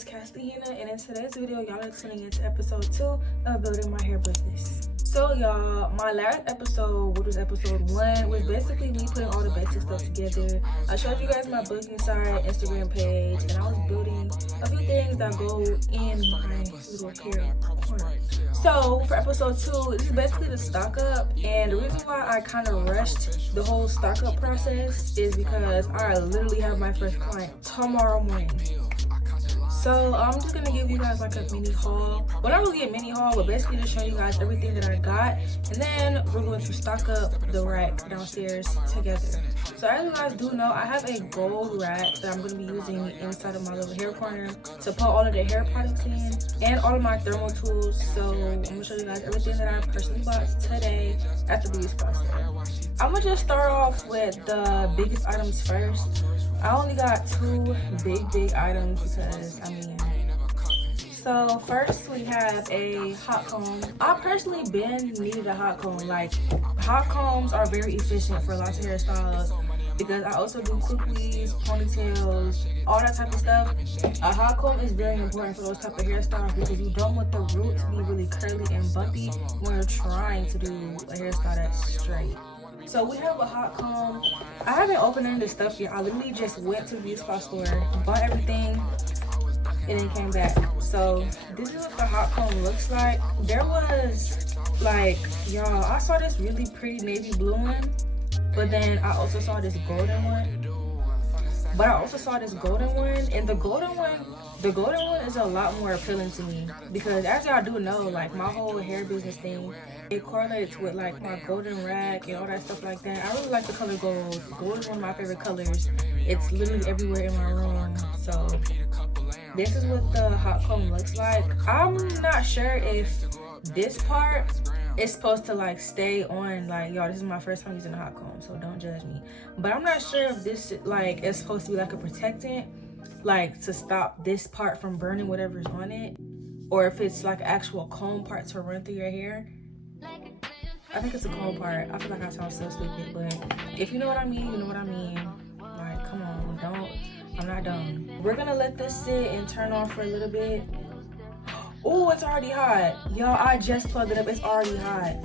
is Kastahenaa, and in today's video, y'all are tuning into episode 2 of building my hair business. So y'all, my last episode, which was episode 1, was basically me putting all the basic stuff together. I showed you guys my booking site, Instagram page, and I was building a few things that go in my little hair corner. So for episode 2, this is basically the stock up, and the reason why I kind of rushed the whole stock up process is because I literally have my first client tomorrow morning. So I'm just gonna give you guys like a mini haul. Well, not really a mini haul, but basically just show you guys everything that I got, and then we're going to stock up the rack downstairs together. So as you guys do know, I have a gold rack that I'm gonna be using inside of my little hair corner to put all of the hair products in and all of my thermal tools. So I'm gonna show you guys everything that I personally bought today at the beauty spot store. I'm gonna just start off with the biggest items first. I only got 2 big items because so first we have a hot comb. I personally been needed a hot comb. Like, hot combs are very efficient for lots of hairstyles because I also do quickies, ponytails, all that type of stuff. A hot comb is very important for those type of hairstyles because you don't want the root to be really curly and bumpy when you're trying to do a hairstyle that's straight. So we have a hot comb. I haven't opened any of this stuff yet. I literally just went to the beauty spot store, bought everything, and then came back. So this is what the hot comb looks like. There was like, y'all, I saw this really pretty navy blue one, but then I also saw this golden one. And the golden one is a lot more appealing to me because, as y'all do know, like, my whole hair business thing, it correlates with like my golden rack and all that stuff like that. I really like the color gold. Gold is one of my favorite colors. It's literally everywhere in my room. So this is what the hot comb looks like. I'm not sure if this part is supposed to like stay on. Like, y'all, this is my first time using a hot comb, so don't judge me. But I'm not sure if this like is supposed to be like a protectant, like to stop this part from burning whatever's on it, or if it's like actual comb part to run through your hair. I think it's a comb part. I feel like I sound so stupid, but if you know what I mean, you know what I mean. Like, come on, I'm not dumb. We're gonna let this sit and turn off for a little bit. Oh, it's already hot. Y'all, I just plugged it up. It's already hot.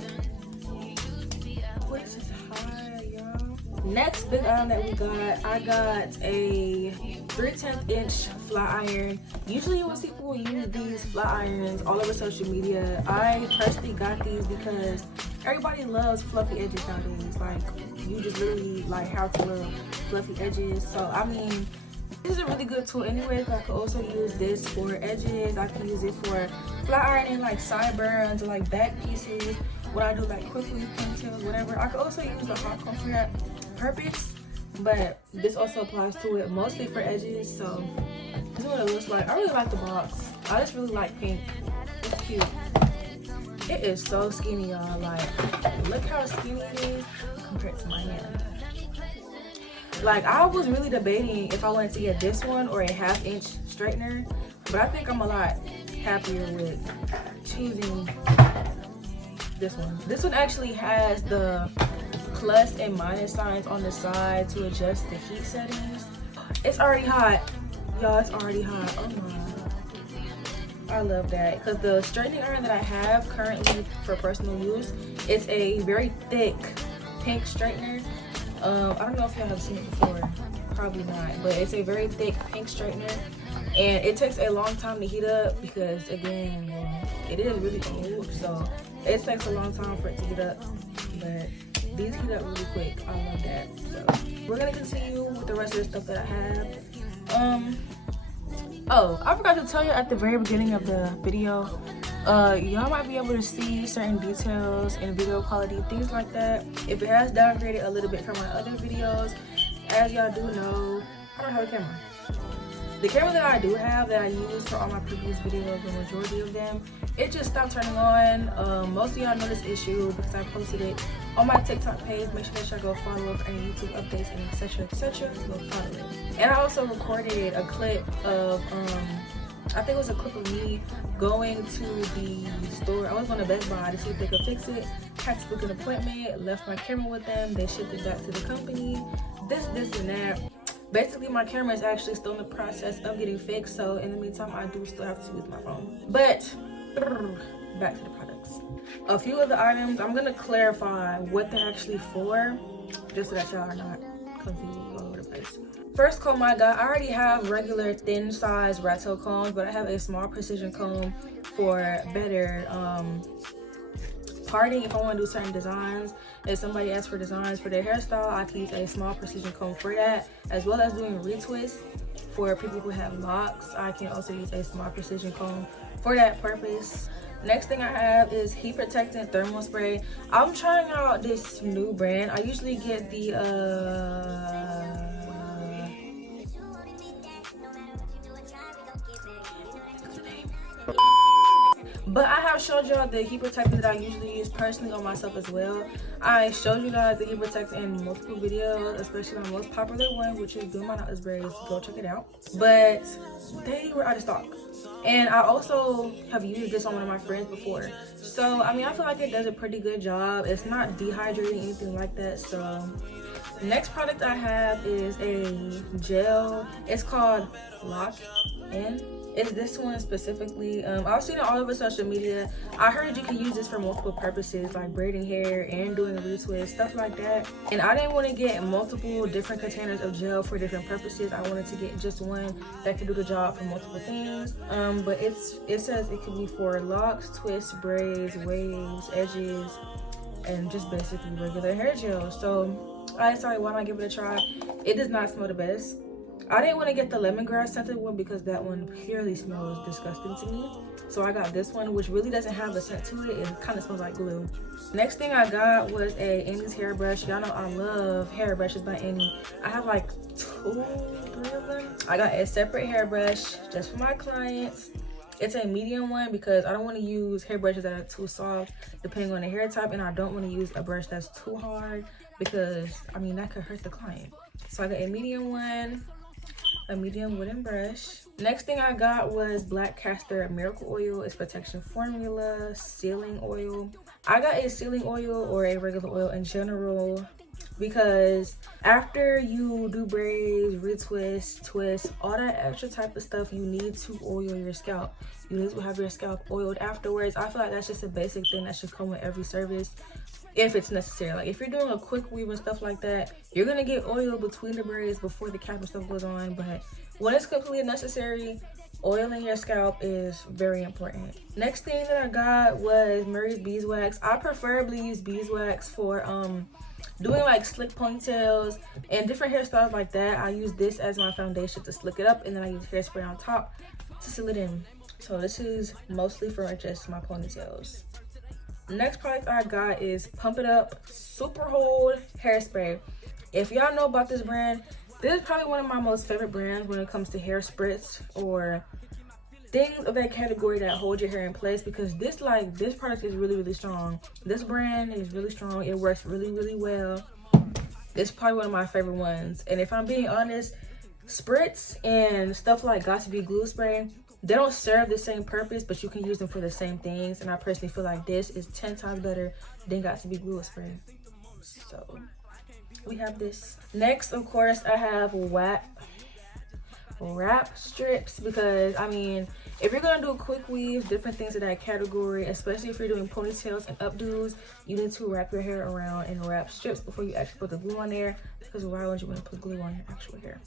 What is this hot, y'all? Next big item that we got, I got a 3/10 inch flat iron. Usually you will see people use these flat irons all over social media. I personally got these because everybody loves fluffy edges nowadays. Like, you just really like how to love fluffy edges. So I mean, this is a really good tool anyway. I could also use this for edges. I can use it for flat ironing like sideburns or like back pieces. When I do like quickly ponytails, whatever. I could also use the hot comb for that purpose. But this also applies to it mostly for edges. So this is what it looks like. I really like the box. I just really like pink. It's cute. It is so skinny, y'all. Like, look how skinny it is compared to my hand. Like, I was really debating if I wanted to get this one or a 1/2 inch straightener, but I think I'm a lot happier with choosing this one. This one actually has the plus and minus signs on the side to adjust the heat settings. It's already hot, y'all. It's already hot. Oh my, I love that, because the straightening iron that I have currently for personal use, it's a very thick pink straightener. I don't know if y'all have seen it before, probably not, but it's a very thick pink straightener, and it takes a long time to heat up because, again, it is really old, so it takes a long time for it to heat up, but these heat up really quick. I love that. So we're gonna continue with the rest of the stuff that I have. Oh, I forgot to tell you at the very beginning of the video, y'all might be able to see certain details in video quality, things like that. If it has downgraded a little bit from my other videos, as y'all do know, I don't have a camera. The camera that I do have, that I used for all my previous videos, the majority of them, it just stopped turning on. Most of y'all know this issue because I posted it on my TikTok page. Make sure that y'all go follow it for any YouTube updates and etc. Go follow it. And I also recorded a clip of I think it was a clip of me going to the store. I was going to Best Buy to see if they could fix it. Had to book an appointment, left my camera with them. They shipped it back to the company. This and that. Basically, my camera is actually still in the process of getting fixed, so in the meantime, I do still have to use my phone. But back to the products. A few of the items, I'm gonna clarify what they're actually for, just so that y'all are not confused all over the place. First comb I got, I already have regular thin size rat tail combs, but I have a small precision comb for better parting if I want to do certain designs. If somebody asks for designs for their hairstyle, I can use a small precision comb for that, as well as doing retwists for people who have locks. I can also use a small precision comb for that purpose. Next thing I have is heat protectant thermal spray. I'm trying out this new brand. I usually get the but I have showed y'all the heat protectant that I usually use personally on myself as well. I showed you guys the heat protectant in multiple videos, especially my most popular one, which is Doing My Knotless Braids. Go check it out. But they were out of stock. And I also have used this on one of my friends before. So, I mean, I feel like it does a pretty good job. It's not dehydrating, anything like that. So, the next product I have is a gel. It's called Lock In. It's this one specifically. I've seen it all over social media. I heard you can use this for multiple purposes, like braiding hair and doing a retwist, stuff like that. And I didn't want to get multiple different containers of gel for different purposes. I wanted to get just one that could do the job for multiple things. But it says it can be for locks, twists, braids, waves, edges, and just basically regular hair gel. So I decided, why not give it a try? It does not smell the best. I didn't want to get the lemongrass scented one because that one purely smells disgusting to me. So I got this one, which really doesn't have a scent to it. It kind of smells like glue. Next thing I got was a Annie's hairbrush. Y'all know I love hairbrushes by Annie. I have like 2, 3 of them. I got a separate hairbrush just for my clients. It's a medium one because I don't want to use hairbrushes that are too soft depending on the hair type, and I don't want to use a brush that's too hard because, I mean, that could hurt the client. So I got a medium one, a medium wooden brush. Next thing I got was black castor miracle oil. It's protection formula, sealing oil. I got a sealing oil or a regular oil in general because after you do braids, retwists, twists, all that extra type of stuff, you need to oil your scalp. You need to have your scalp oiled afterwards. I feel like that's just a basic thing that should come with every service if it's necessary. Like if you're doing a quick weave and stuff like that, you're gonna get oil between the braids before the cap and stuff goes on. But when it's completely necessary, oiling your scalp is very important. Next thing that I got was Murray's beeswax. I preferably use beeswax for doing like slick ponytails and different hairstyles like that. I use this as my foundation to slick it up, and then I use hairspray on top to seal it in. So this is mostly for just my ponytails. Next product I got is Pump It Up Super Hold Hairspray. If y'all know about this brand, this is probably one of my most favorite brands when it comes to hair spritz or things of that category that hold your hair in place, because this product is really strong. This brand is really strong. It works really well. It's probably one of my favorite ones. And if I'm being honest, spritz and stuff like Got2b glue spray, they don't serve the same purpose, but you can use them for the same things. And I personally feel like this is 10 times better than Got2b glue spray. So we have this. Next, of course, I have wrap strips, because I mean, if you're gonna do quick weaves, different things in that category, especially if you're doing ponytails and updos, you need to wrap your hair around and wrap strips before you actually put the glue on there, because why would you want to put glue on your actual hair?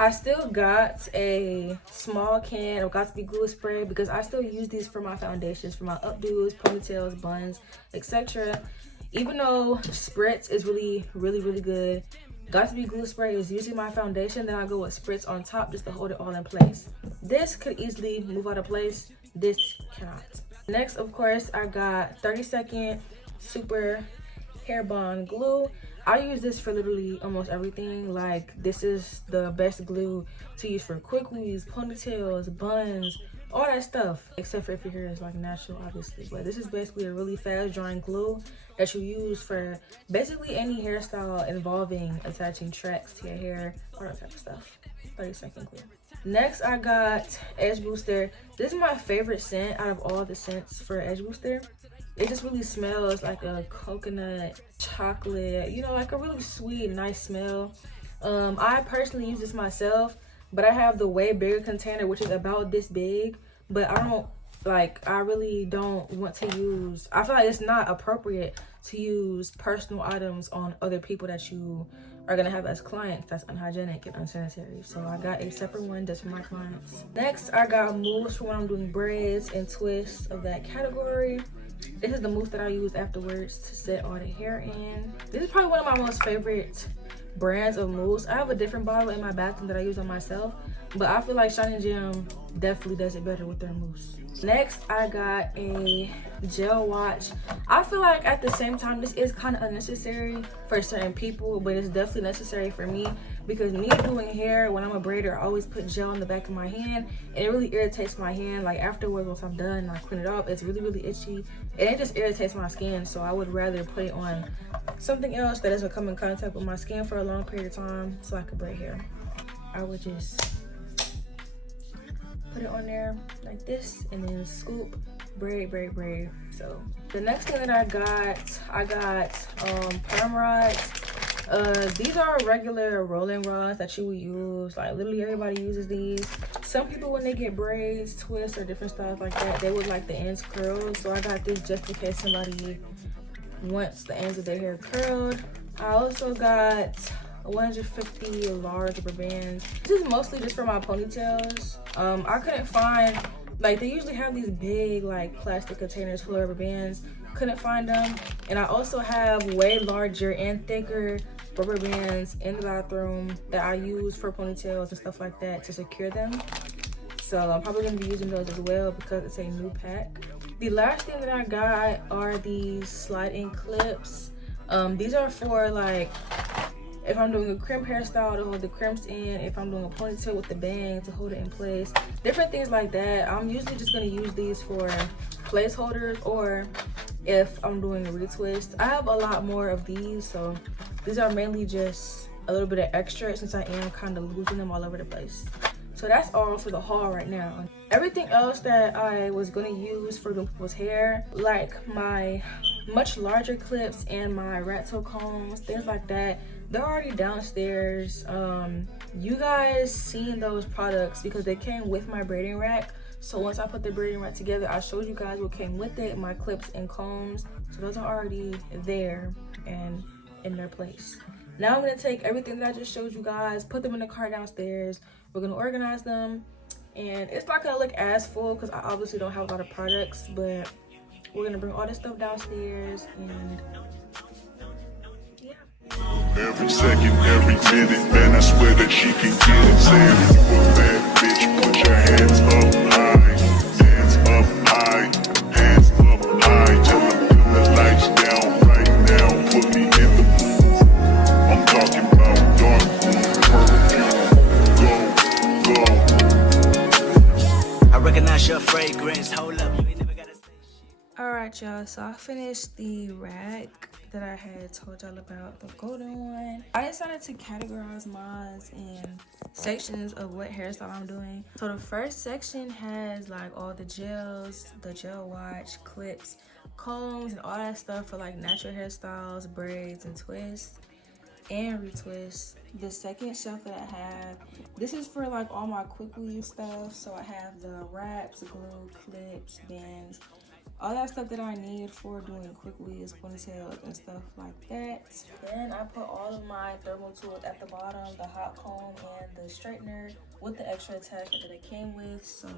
I still got a small can of Got2b glue spray because I still use these for my foundations, for my updos, ponytails, buns, etc. Even though spritz is really good, Got2b glue spray is usually my foundation. Then I go with spritz on top just to hold it all in place. This could easily move out of place. This cannot. Next, of course, I got 30-second super hair bond glue. I use this for literally almost everything. Like, this is the best glue to use for quick weaves, ponytails, buns, all that stuff, except for if your hair is like natural, obviously. But this is basically a really fast drying glue that you use for basically any hairstyle involving attaching tracks to your hair, all that type of stuff. 30-second glue. Next, I got Edge Booster. This is my favorite scent out of all the scents for Edge Booster. It just really smells like a coconut, chocolate, you know, like a really sweet, nice smell. I personally use this myself, but I have the way bigger container, which is about this big. But I really don't want to use, I feel like it's not appropriate to use personal items on other people that you are gonna have as clients. That's unhygienic and unsanitary. So I got a separate one just for my clients. Next, I got mousse for when I'm doing braids and twists of that category. This is the mousse that I use afterwards to set all the hair in. This is probably one of my most favorite brands of mousse. I have a different bottle in my bathroom that I use on myself, but I feel like Shine & Gem definitely does it better with their mousse. Next, I got a gel watch. I feel like at the same time, this is kind of unnecessary for certain people, but it's definitely necessary for me because me doing hair, when I'm a braider, I always put gel on the back of my hand and it really irritates my hand. Like afterwards, once I'm done and I clean it off, it's really, really itchy and it just irritates my skin. So I would rather put it on something else that doesn't come in contact with my skin for a long period of time so I could braid hair. I would just put it on there like this and then scoop, braid. So the next thing that I got perm rods. These are regular rolling rods that you would use. Like literally everybody uses these. Some people when they get braids, twists, or different styles like that, they would like the ends curled. So I got these just in case somebody wants the ends of their hair curled. I also got 150 large rubber bands. This is mostly just for my ponytails. I couldn't find, like they usually have these big like plastic containers full of rubber bands. Couldn't find them. And I also have way larger and thicker rubber bands in the bathroom that I use for ponytails and stuff like that to secure them. So I'm probably gonna be using those as well because it's a new pack. The last thing that I got are these slide-in clips. These are for like if I'm doing a crimp hairstyle to hold the crimps in, if I'm doing a ponytail with the bang to hold it in place, different things like that. I'm usually just gonna use these for placeholders or if I'm doing a retwist. I have a lot more of these, so these are mainly just a little bit of extra since I am kind of losing them all over the place. So that's all for the haul right now. Everything else that I was gonna use for people's hair, like my much larger clips and my rat tail combs, things like that, they're already downstairs. You guys seen those products because they came with my braiding rack. So once I put the braiding rack together, I showed you guys what came with it, my clips and combs. So those are already there and in their place. Now I'm gonna take everything that I just showed you guys, put them in the car downstairs. We're gonna organize them. And it's not gonna look as full because I obviously don't have a lot of products, but we're gonna bring all this stuff downstairs and yeah. Every second, every minute, man, I swear that she can get it. Saying you a bad bitch, put your hands up high, hands up high, hands up high. Tell them turn the lights down right now, put me in the mood. I'm talking about dark room, perfume, go. I recognize your fragrance, hold up, you ain't never gotta say shit. Alright y'all, so I finished the rack that I had told y'all about, the golden one. I decided to categorize mine in sections of what hairstyle I'm doing. So the first section has like all the gels, the gel watch, clips, combs, and all that stuff for like natural hairstyles, braids, and twists and retwists. The second shelf that I have, this is for like all my quick weave stuff. So I have the wraps, glue, clips, bands, all that stuff that I need for doing quick weaves, ponytails, and stuff like that. Then I put all of my thermal tools at the bottom, the hot comb and the straightener with the extra attachment that it came with. So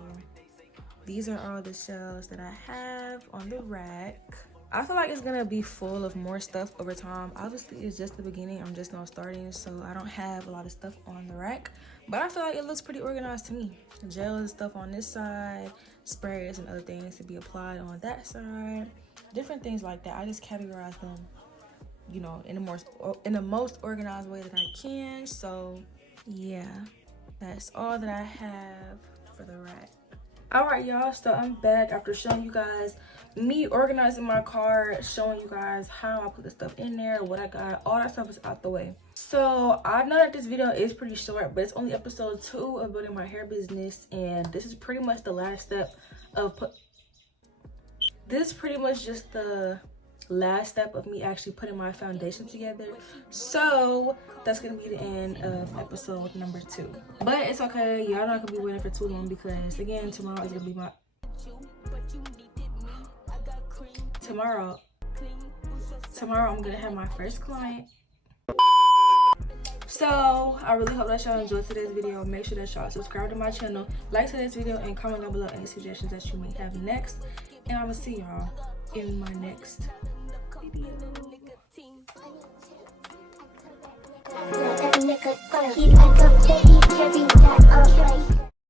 these are all the shelves that I have on the rack. I feel like it's gonna be full of more stuff over time. Obviously, it's just the beginning. I'm just now starting, so I don't have a lot of stuff on the rack. But I feel like it looks pretty organized to me. Gel and stuff on this side, sprays and other things to be applied on that side. Different things like that. I just categorize them, you know, in the most organized way that I can. So yeah, that's all that I have for the rack. All right, y'all, so I'm back after showing you guys me organizing my cart, showing you guys how I put the stuff in there, what I got, all that stuff is out the way. So I know that this video is pretty short, but it's only episode 2 of building my hair business, and this is pretty much the last step of this is pretty much just the last step of me actually putting my foundation together. So that's gonna be the end of episode number 2. But it's okay, y'all not gonna be waiting for too long because again, tomorrow is gonna be my tomorrow I'm gonna have my first client. So I really hope that y'all enjoyed today's video. Make sure that y'all subscribe to my channel, like today's video, and comment down below any suggestions that you may have next. And I'm gonna see y'all in my next video.